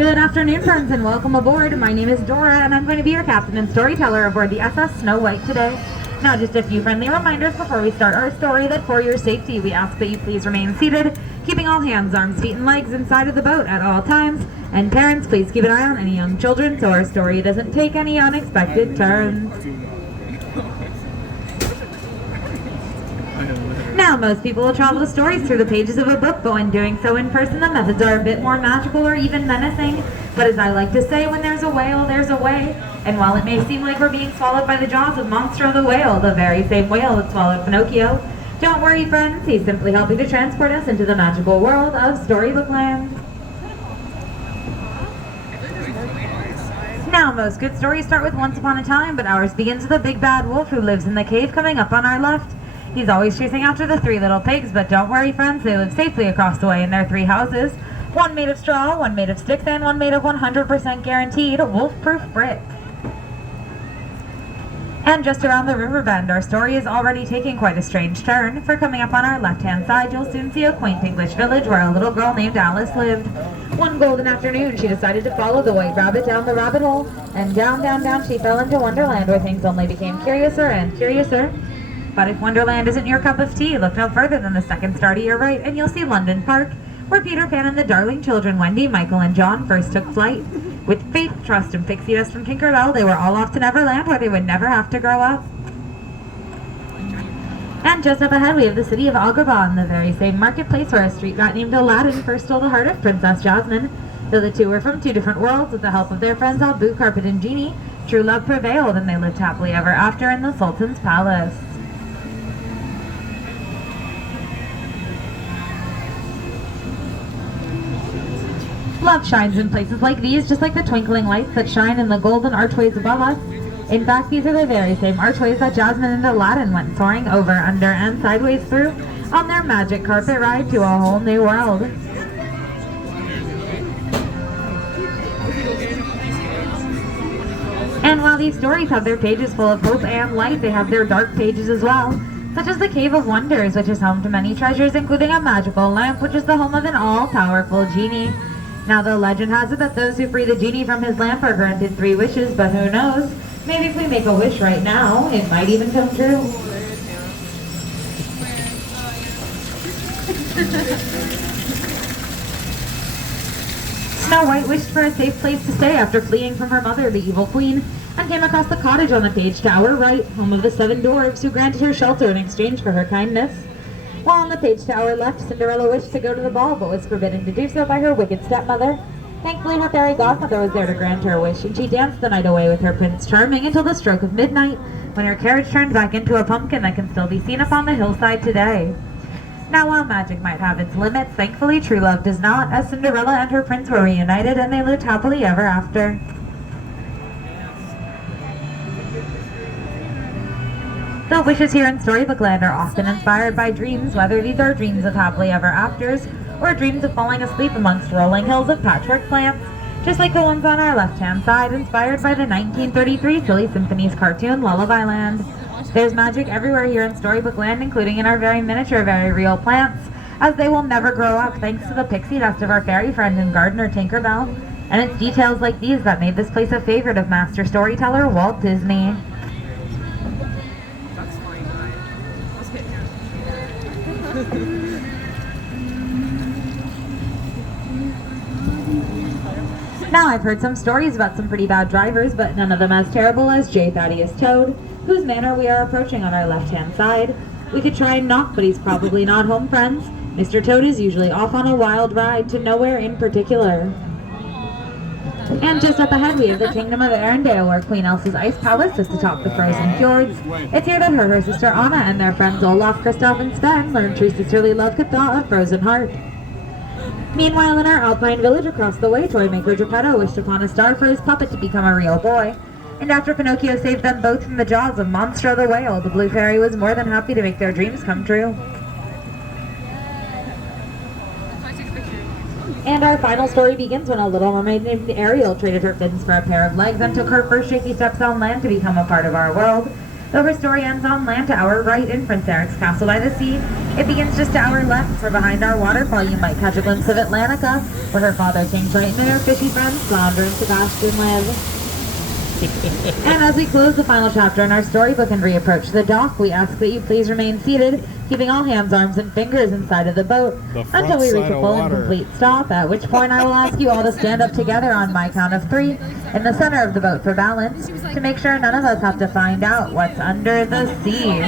Good afternoon, friends, and welcome aboard. My name is Dora, and I'm going to be your captain and storyteller aboard the SS Snow White today. Now, just a few friendly reminders before we start our story that for your safety, we ask that you please remain seated, keeping all hands, arms, feet, and legs inside of the boat at all times. And parents, please keep an eye on any young children so our story doesn't take any unexpected turns. Now, most people will travel the stories through the pages of a book, but when doing so in person, the methods are a bit more magical or even menacing. But as I like to say, when there's a whale, there's a way. And while it may seem like we're being swallowed by the jaws of Monstro the Whale, the very same whale that swallowed Pinocchio, don't worry, friends, he's simply helping to transport us into the magical world of Storybook Land. Now, most good stories start with once upon a time, but ours begins with a big bad wolf who lives in the cave coming up on our left. He's always chasing after the three little pigs, but don't worry, friends, they live safely across the way in their three houses. One made of straw, one made of sticks, and one made of 100% guaranteed wolf-proof brick. And just around the river bend, our story is already taking quite a strange turn, for coming up on our left-hand side, you'll soon see a quaint English village where a little girl named Alice lived. One golden afternoon, she decided to follow the white rabbit down the rabbit hole, and down, down, down she fell into Wonderland, where things only became curiouser and curiouser. But if Wonderland isn't your cup of tea, look no further than the second star to your right, and you'll see London Park, where Peter Pan and the darling children Wendy, Michael, and John first took flight. With faith, trust, and pixie dust from Tinkerbell, they were all off to Neverland, where they would never have to grow up. And just up ahead, we have the city of Agrabah, the very same marketplace where a street rat named Aladdin first stole the heart of Princess Jasmine. Though the two were from two different worlds, with the help of their friends Abu, Carpet, and Genie, true love prevailed, and they lived happily ever after in the Sultan's palace. Love shines in places like these, just like the twinkling lights that shine in the golden archways above us. In fact, these are the very same archways that Jasmine and Aladdin went soaring over, under, and sideways through on their magic carpet ride to a whole new world. And while these stories have their pages full of hope and light, they have their dark pages as well, such as the Cave of Wonders, which is home to many treasures, including a magical lamp, which is the home of an all-powerful genie. Now, the legend has it that those who free the genie from his lamp are granted 3 wishes, but who knows? Maybe if we make a wish right now, it might even come true. Snow White wished for a safe place to stay after fleeing from her mother, the evil queen, and came across the cottage on the page tower right, home of the 7 dwarves who granted her shelter in exchange for her kindness. While on the page tower left, Cinderella wished to go to the ball, but was forbidden to do so by her wicked stepmother. Thankfully, her fairy godmother was there to grant her wish, and she danced the night away with her Prince Charming until the stroke of midnight, when her carriage turned back into a pumpkin that can still be seen upon the hillside today. Now, while magic might have its limits, thankfully true love does not, as Cinderella and her prince were reunited, and they lived happily ever after. The wishes here in Storybook Land are often inspired by dreams, whether these are dreams of happily ever afters, or dreams of falling asleep amongst rolling hills of patchwork plants, just like the ones on our left-hand side, inspired by the 1933 Silly Symphonies cartoon Lullaby Land. There's magic everywhere here in Storybook Land, including in our very miniature, very real plants, as they will never grow up thanks to the pixie dust of our fairy friend and gardener Tinkerbell. And it's details like these that made this place a favorite of master storyteller Walt Disney. Now, I've heard some stories about some pretty bad drivers, but none of them as terrible as J. Thaddeus Toad, whose manor we are approaching on our left-hand side. We could try and knock, but he's probably not home, friends. Mr. Toad is usually off on a wild ride to nowhere in particular. And just up ahead we have the Kingdom of Arendelle, where Queen Elsa's ice palace is atop the frozen fjords. It's here that her sister Anna and their friends Olaf, Kristoff, and Sven learn true sisterly love could thaw a frozen heart. Meanwhile, in our alpine village across the way, toy maker Geppetto wished upon a star for his puppet to become a real boy. And after Pinocchio saved them both from the jaws of Monstro the Whale, the Blue Fairy was more than happy to make their dreams come true. And our final story begins when a little mermaid named Ariel traded her fins for a pair of legs and took her first shaky steps on land to become a part of our world. Though her story ends on land to our right in Prince Eric's castle by the sea, it begins just to our left, for behind our waterfall you might catch a glimpse of Atlantica, where her father King Triton and her fishy friends Flounder and Sebastian live. And as we close the final chapter in our storybook and reapproach the dock, we ask that you please remain seated, keeping all hands, arms, and fingers inside of the boat until we reach a full and complete stop, at which point I will ask you all to stand up together on my count of 3 in the center of the boat for balance, to make sure none of us have to find out what's under the sea.